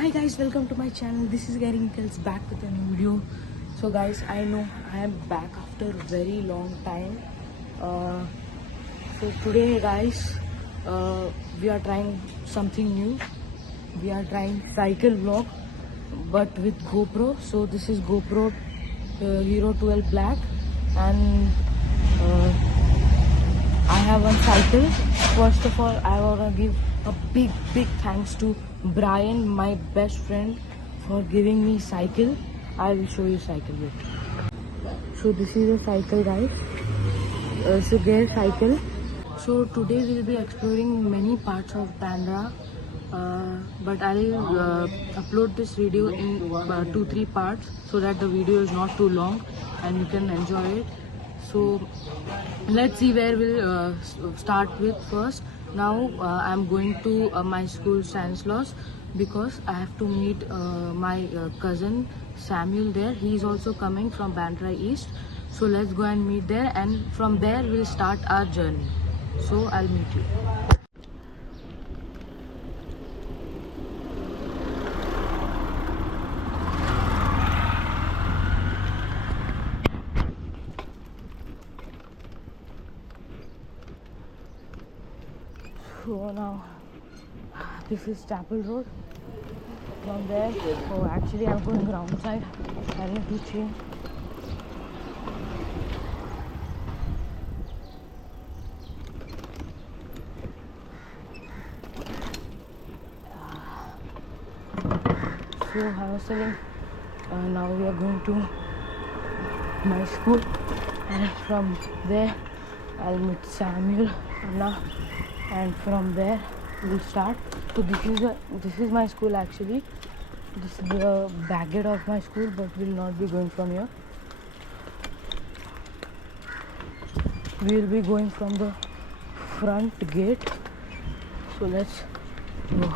Hi guys, welcome to my channel. This is Gary Nichols back with a new video. So guys, I know I am back after a very long time. So today guys, we are trying something new. We are trying cycle vlog but with GoPro. So this is GoPro Hero 12 Black and I have one cycle. First of all, I want to give a big thanks to Brian, my best friend, for giving me cycle. I will show you cycle with. So this is a cycle guys. It's a gear cycle. So today we'll be exploring many parts of Bandra. But I'll upload this video in 2-3 parts so that the video is not too long and you can enjoy it. So let's see where we'll start with first. Now I'm going to my school Stanislaus because I have to meet my cousin Samuel there. He is also coming from Bandra East. So let's go and meet there, and from there we'll start our journey. So I'll meet you. So now this is Chapel Road. From there, oh actually I'm going ground side. I need to change. So I was telling, now we are going to my school, and from there I'll meet Samuel, Anna, and from there we'll start. So this is my school actually. This is the back gate of my school, but we'll not be going from here. We'll be going from the front gate. So let's go.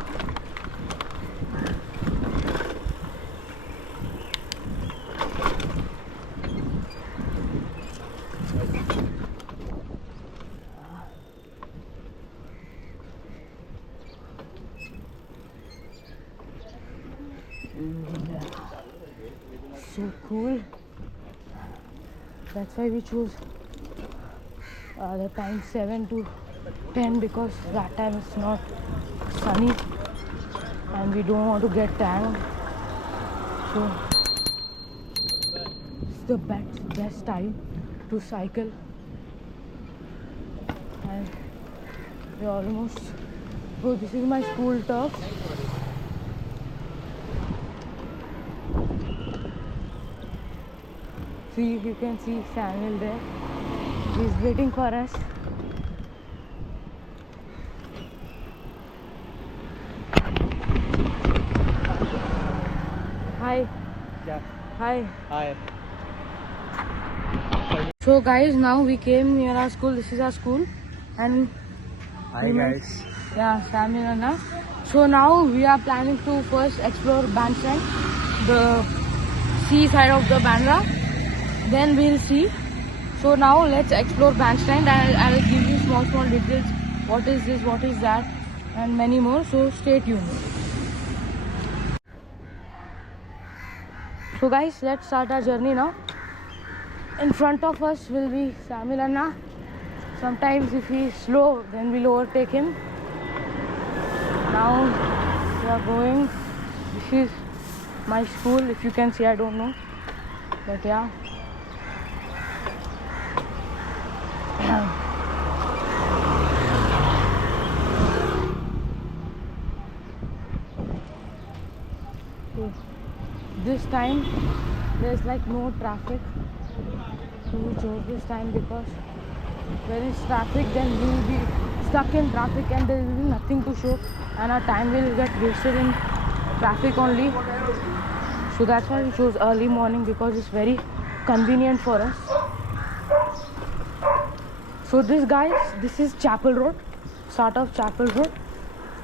So cool. That's why we choose the time 7 to 10 because that time it's not sunny and we don't want to get tanned. So it's the best time to cycle, and we're almost. So this is my school turf. See, you can see Samuel there. He's waiting for us. Hi. Yeah. Hi. Hi. So guys, now we came near our school. This is our school, and Hi guys. yeah, Samuel and us. So now we are planning to first explore Bandstand, the seaside of the Bandra. Then we'll see. So now let's explore Bandstand, and I'll give you small details. What is this? What is that? And many more. So stay tuned. So guys, let's start our journey now. In front of us will be Samuel Anna. Sometimes if he is slow, then we'll overtake him. Now we are going. This is my school. If you can see, I don't know, but yeah. So this time there's like no traffic. So we chose this time because when it's traffic, then we will be stuck in traffic and there will be nothing to show, and our time will get wasted in traffic only. So that's why we chose early morning, because it's very convenient for us. So this guys, this is Chapel Road, start of Chapel Road.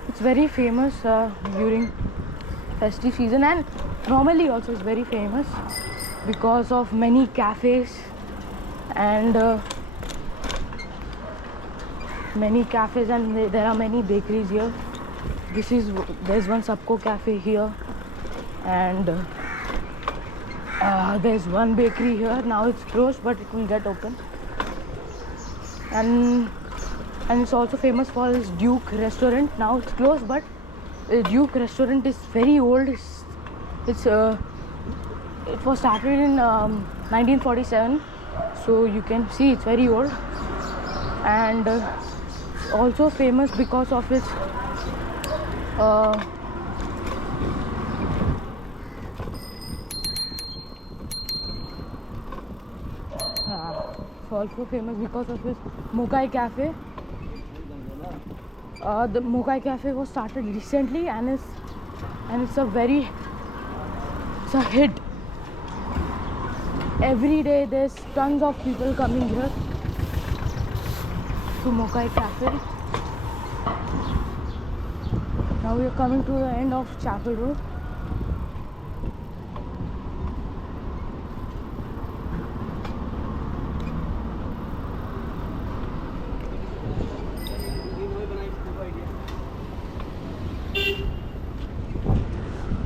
It's very famous during festive season, and normally also it's very famous because of many cafes and there are many bakeries here. There's one Sabko cafe here, and there's one bakery here. Now it's closed, but it will get open. And it's also famous for its Duke restaurant. Now it's closed, but the Duke restaurant is very old. It was started in 1947, so you can see it's very old, and also famous because of its it's also famous because of its Mokai Cafe. The Mokai Cafe was started recently, and it's a hit. Every day there's tons of people coming here to Mokai Cafe. Now we are coming to the end of Chapel Road.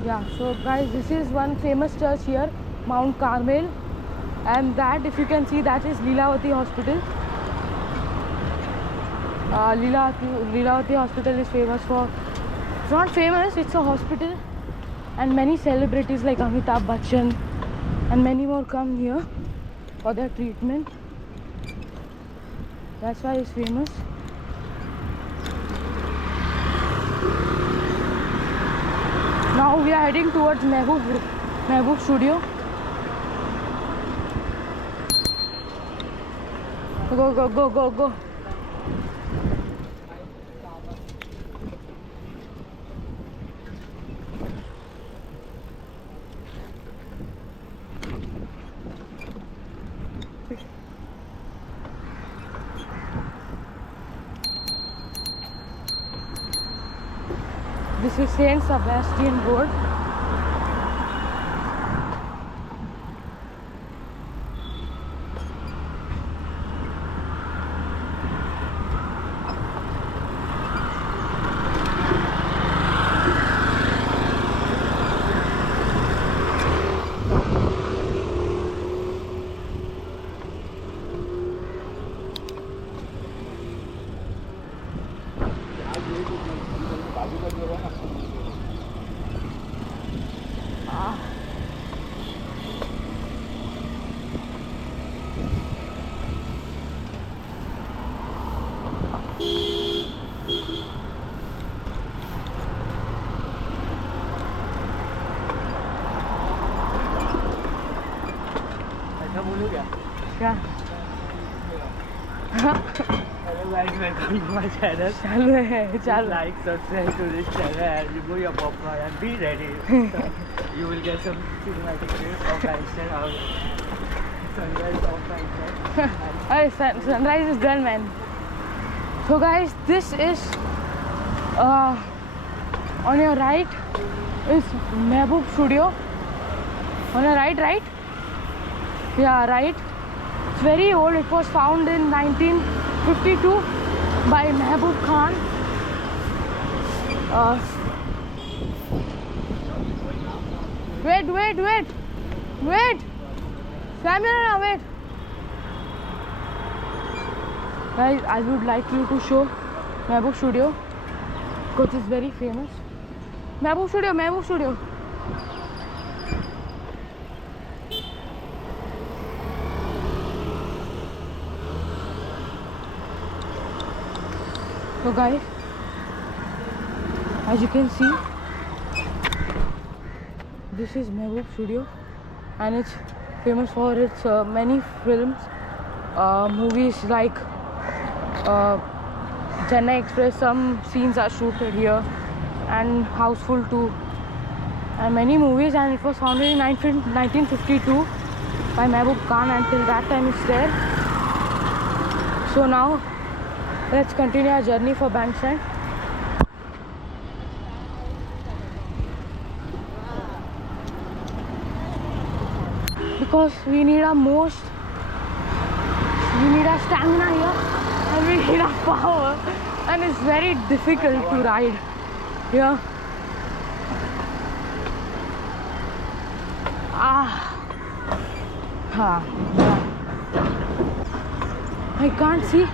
Yeah, so guys, this is one famous church here, Mount Carmel, and that, if you can see, that is Lilavati Hospital. Lilavati Hospital is famous for, it's not famous, it's a hospital, and many celebrities like Amitabh Bachchan and many more come here for their treatment. That's why it's famous. Now we are heading towards Mehboob Studio. Go, go, go, go, go. This is Saint Sebastian Road. क्या Hello guys, welcome to my channel. चालू है चालू Like, subscribe to this channel and remove your popcorn and be ready. You will get some cinematic clips of Einstein or sunrise of Einstein. Sunrise is done, man. So guys, this is on your right is Mehboob Studio. On your right? Yeah, right. It's very old. It was found in 1952 by Mehboob Khan. Wait. Samuel, wait. Guys, I would like you to show Mehboob Studio because it's very famous. Mehboob Studio. So guys, as you can see, this is Mehboob Studio, and it's famous for its many films, movies like Chennai Express. Some scenes are shooted here, and Houseful 2, and many movies. And it was founded in 1952 by Mehboob Khan. Until that time it's there. So now let's continue our journey for Bandstand. Because we need our stamina here, and we need our power, and it's very difficult to ride here. I can't see.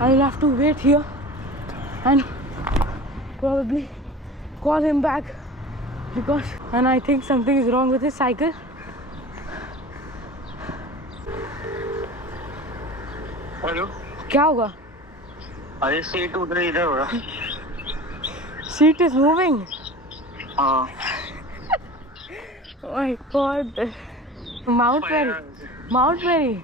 I'll have to wait here and probably call him back because, and I think something is wrong with his cycle. Hello, क्या होगा? अरे seat उधर इधर हो रहा. Seat is moving. हाँ. Oh my God. Mount Mary. Mount Mary.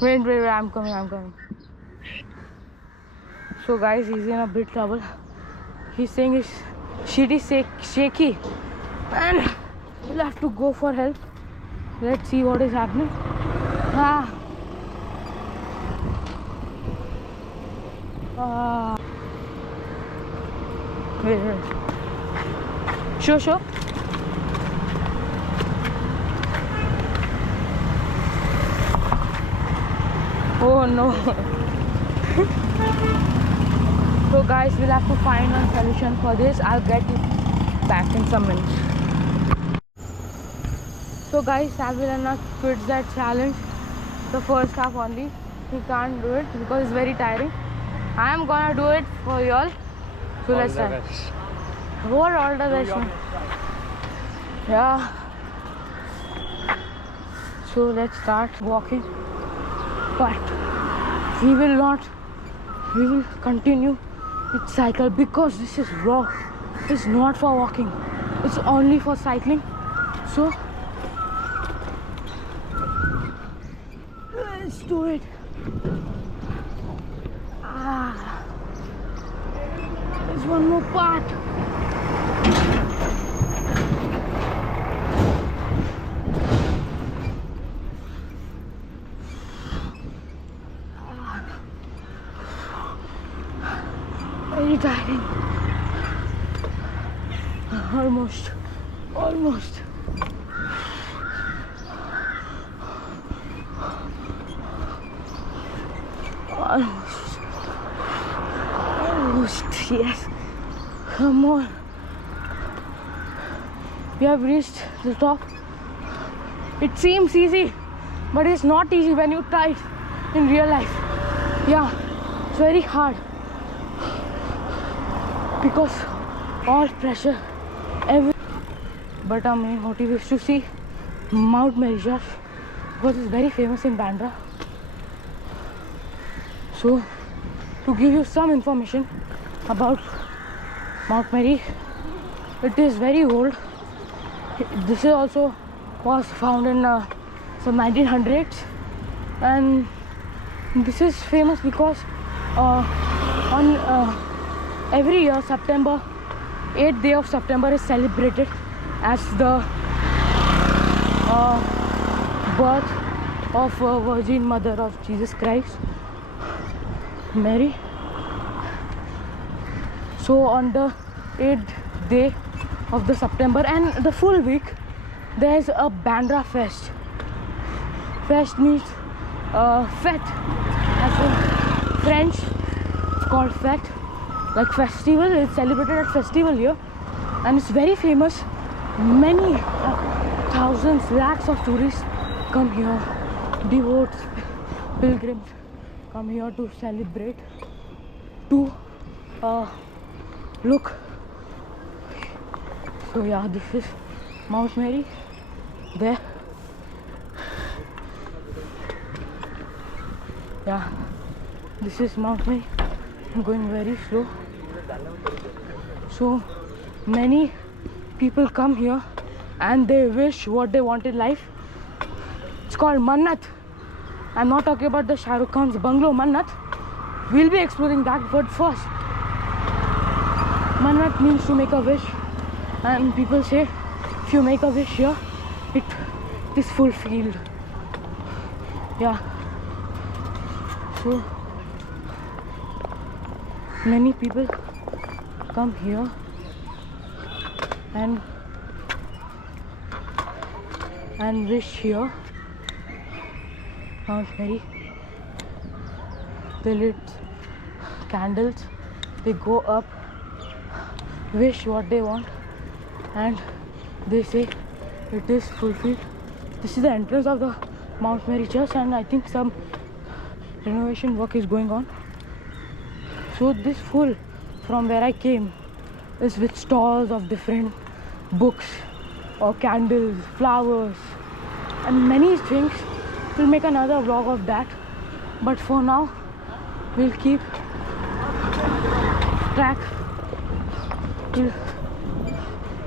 Wait, I'm coming. So guys, he's in a bit trouble. He's saying his shit is shaky and we'll have to go for help. Let's see what is happening. Wait. Sure. Oh no. So guys, we'll have to find a solution for this. I'll get it back in some minutes. So guys, Savilana quits that challenge. The first half only. He can't do it because it's very tiring. I'm gonna do it for y'all. So let's start. What all the best? Yeah. So let's start walking. But we will continue with cycle because this is rock. It's not for walking. It's only for cycling. So let's do it. There's one more part. Very tiring. Almost. Almost. Yes. Come on. We have reached the top. It seems easy, but it's not easy when you try it in real life. Yeah, it's very hard because all pressure, but our main motive is to see Mount Mary because it's very famous in Bandra. So, to give you some information about Mount Mary, it is very old. This is also was found in some 1900s, and this is famous because on every year September 8th day of September is celebrated as the birth of Virgin Mother of Jesus Christ, Mary. So on the 8th day of the September and the full week there's a Bandra Fest. Fest means fête as in French. It's called fête, like festival. It's celebrated at festival here and it's very famous. Many thousands, lakhs of tourists come here, devotees, pilgrims come here to celebrate, to look. So yeah, this is Mount Mary there. Yeah, this is Mount Mary. I'm going very slow. So many people come here and they wish what they want in life. It's called Mannat. I'm not talking about the Shah Rukh Khan's bungalow Mannat. We'll be exploring that, but first, Mannat means to make a wish, and people say if you make a wish here, it is fulfilled. Yeah. So many people come here and wish here. Mount Mary. They lit candles, they go up, wish what they want, and they say it is fulfilled. This is the entrance of the Mount Mary Church, and I think some renovation work is going on. So this full from where I came is with stalls of different books or candles, flowers, and many things. We'll make another vlog of that, but for now we'll keep track. We'll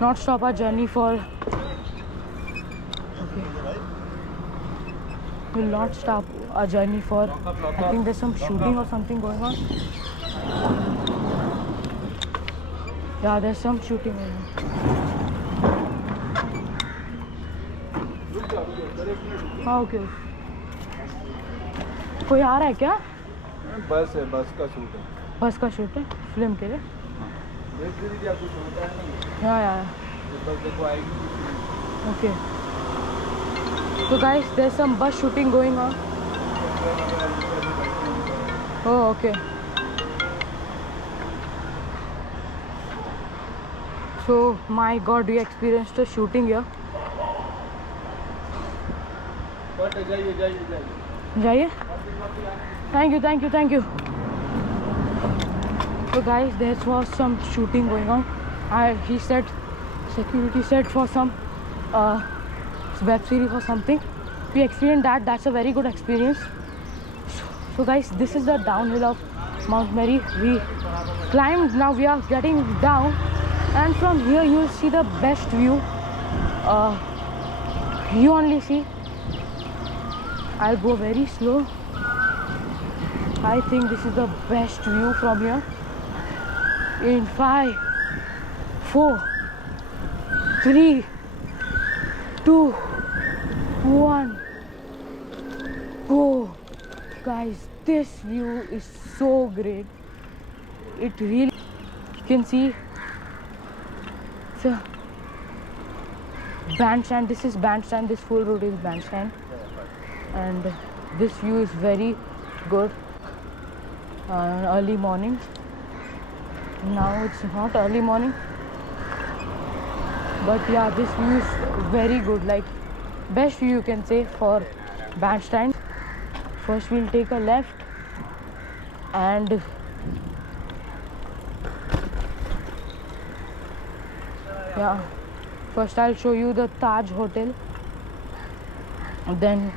not stop our journey for We'll not stop our journey for I think there's some shooting or something going on. Yeah, there's some shooting going on. हाँ okay. कोई आ रहा है क्या? बस है, बस का shoot है. बस का शूट है फिल्म के लिए. Yeah. बस देखो आएगी. Okay. So guys, there's some bus shooting going on. Oh, okay. So my God, you experienced a shooting here. जाइए. Thank you. So guys, there was some shooting going on. Security said for some web series or something. We experienced that. That's a very good experience. So guys, this is the downhill of Mount Mary. We climbed. Now we are getting down, and from here you will see the best view. You only see. I'll go very slow. I think this is the best view from here. In 5, 4, 3, 2, 1, go. Guys, this view is so great. It really, you can see it's a bandstand. This is bandstand. This full road is bandstand, and this view is very good. Early morning. Now it's not early morning, but yeah, this view is very good. Like best view you can say for bandstand. First we'll take a left, and yeah, first I'll show you the Taj Hotel, then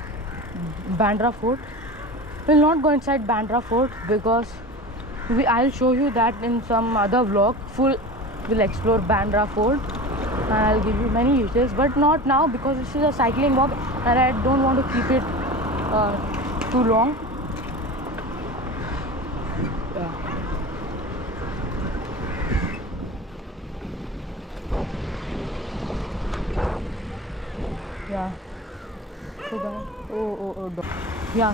Bandra Fort. We'll not go inside Bandra Fort because I'll show you that in some other vlog. We'll explore Bandra Fort and I'll give you many details, but not now because this is a cycling walk and I don't want to keep it too long. Yeah. So guys,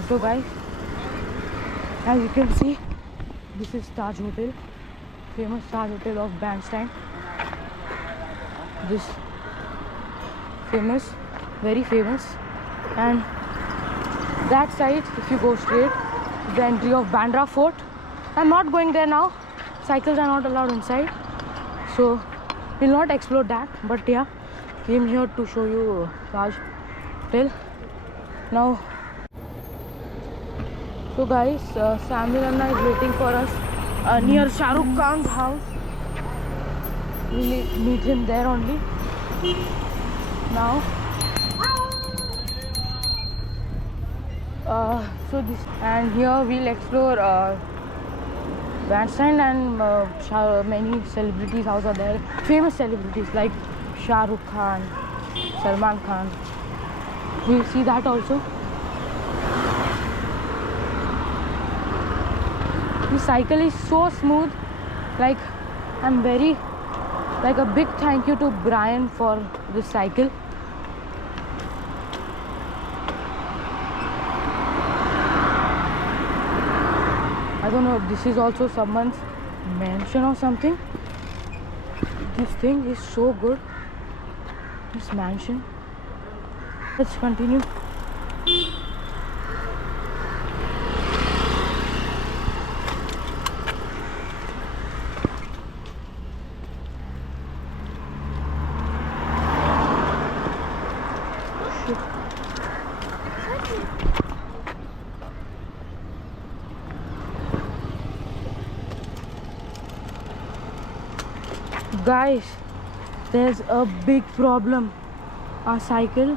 so guys, as you can see, this is Taj Hotel, famous Taj Hotel of Bandstand. This famous, very famous, and that side, if you go straight, is the entry of Bandra Fort. I'm not going there now. Cycles are not allowed inside, so we'll not explore that. But yeah, came here to show you Taj Hotel. Now, so guys, Samuel and I is waiting for us near Shah Rukh Khan's house. We'll meet him there only. Now, so this, and here we'll explore Bandstand, and many celebrities' houses are there. Famous celebrities like Shah Rukh Khan, Salman Khan. We'll see that also. The cycle is so smooth. Like I'm very, like a big thank you to Brian for this cycle. I don't know if this is also someone's mansion or something. This thing is so good. This mansion. Let's continue. Guys, there's a big problem. Our cycle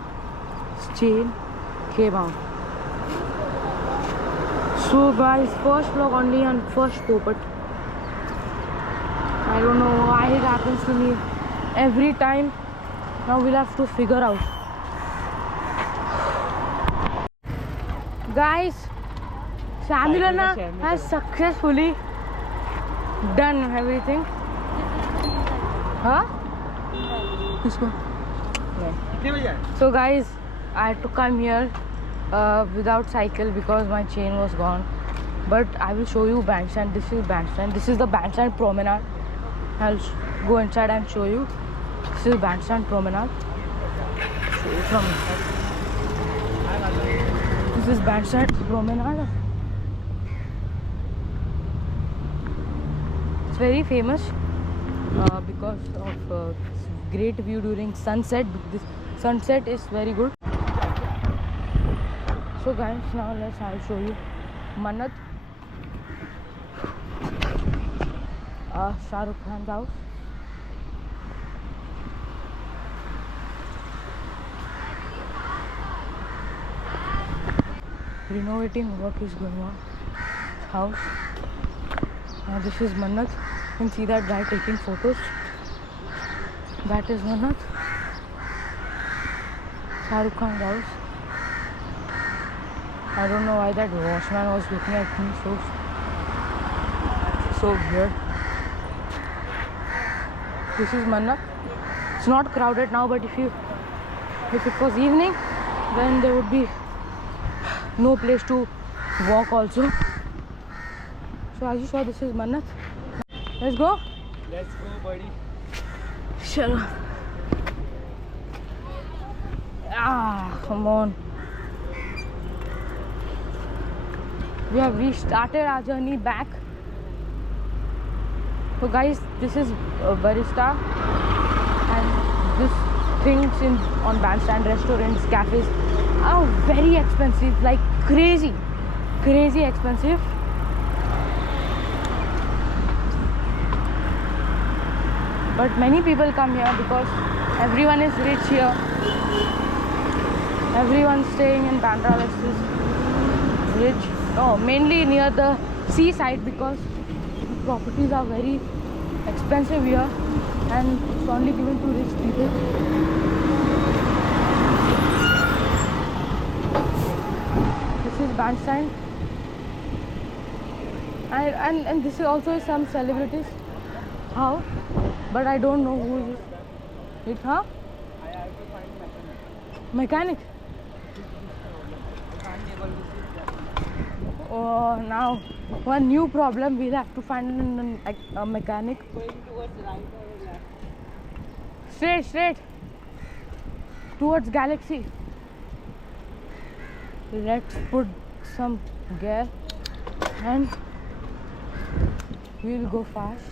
chain came out. So guys, first vlog only on first popat. I don't know why it happens to me every time. Now we'll have to figure out. Guys, Shamilana has successfully done everything. Huh? So guys, I had to come here without cycle because my chain was gone. But I will show you bandstand. This is bandstand. This is the bandstand promenade. I'll go inside and show you. This is bandstand promenade. Show you from inside. This is bandstand promenade. It's very famous because of great view during sunset. This sunset is very good. So guys, now I'll show you Mannat, Shah Rukh Khan's house. Renovating work is going on. House. This is Mannat. You can see that guy taking photos. That is Mannat. Shah Rukh Khan's house. I don't know why that watchman was looking at me so weird. This is Mannat. It's not crowded now, but if it was evening, then there would be no place to walk also. So as you saw, this is Mannat. Let's go. Let's go, buddy. Chalo. Come on. We have restarted our journey back. So guys, this is barista, and this things on bandstand restaurants, cafes are very expensive, like crazy expensive. But many people come here because everyone is rich here. Everyone staying in Bandra West is rich. Oh, mainly near the seaside because the properties are very expensive here and it's only given to rich people. This is bandstand. And this is also some celebrities. How? But I don't know who is it. Huh? I have to find Mechanic. I can't able to see that. Oh, now one new problem. We'll have to find a mechanic. Going towards right or left? Straight towards Galaxy. Let's put some gear and we'll go fast.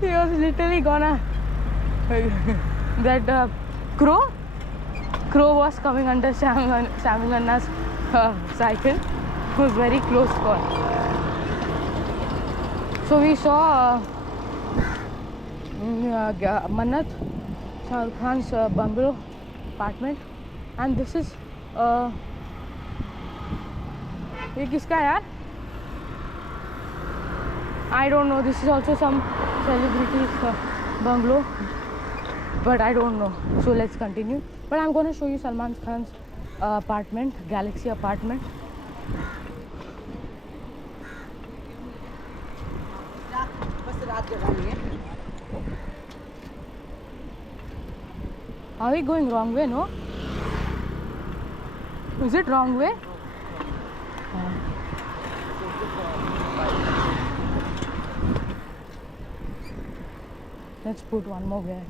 He was literally gonna that crow was coming under Shamilana's cycle. It was very close call. So we saw Mannat, Shah Rukh Khan's bungalow apartment, and this is ये किसका है यार? I don't know. This is also some celebrity's bungalow, but I don't know. So let's continue. But I'm gonna show you Salman Khan's apartment, Galaxy apartment. Are we going wrong way? No. Is it wrong way? Let's put one more gear.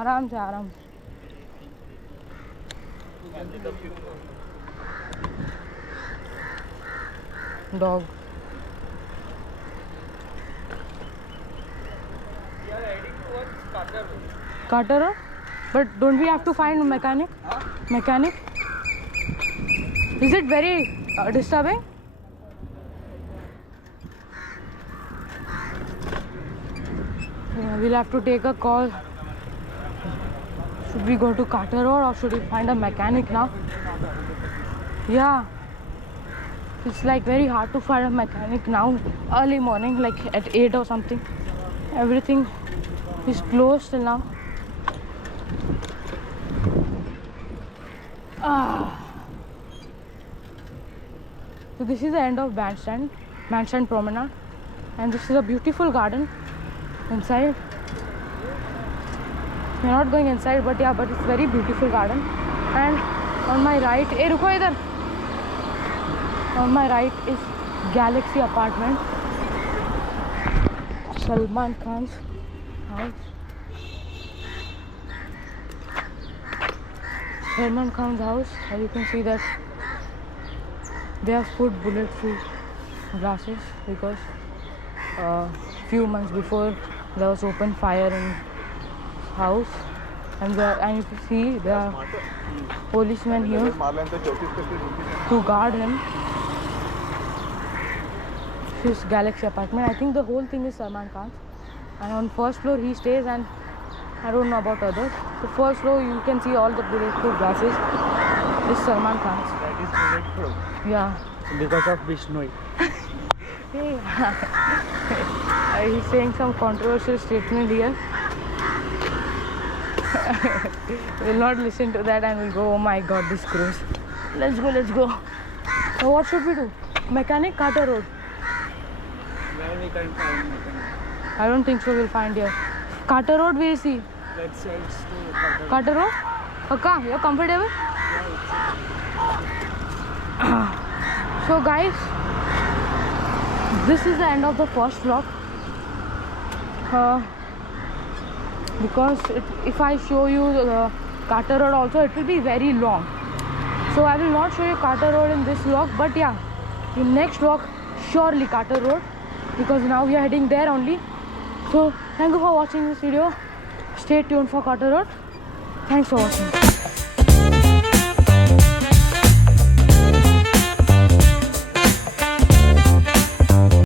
आराम से dog. Carter Road? But don't we have to find a mechanic? Mechanic? Is it very disturbing? Yeah, we'll have to take a call. Should we go to Carter Road or should we find a mechanic now? Yeah. It's like very hard to find a mechanic now. Early morning, like at 8 or something. Everything is closed till now. So this is the end of Bandstand Promenade, and this is a beautiful garden inside. We're not going inside, but yeah, but it's very beautiful garden. And on my right, ruko idhar. On my right is Galaxy Apartment, Salman Khan's house. Salman Khan's house, as you can see that they have put bulletproof glasses because few months before there was open fire in house, and you can see there are policemen here to guard him. This is Galaxy Apartment. I think the whole thing is Salman Khan's, and on first floor he stays, and I don't know about others. The first floor you can see all the bulletproof glasses. This is Salman Khan's. That is bulletproof. Yeah. Because of Bishnoi. He's saying some controversial statement here. We'll not listen to that and we'll go, oh my god, this cruise. Let's go. So what should we do? Mechanic, Carter Road? Where we can find mechanic? I don't think so we'll find here. Carter Road we'll see. Let's say it's to Carter Road? Okay, you're comfortable? So guys, this is the end of the first vlog. Because if I show you the Carter Road also, it will be very long. So I will not show you Carter Road in this vlog, but yeah, in next vlog, surely Carter Road, because now we are heading there only. So thank you for watching this video. Stay tuned for Carter Road. Thanks for watching.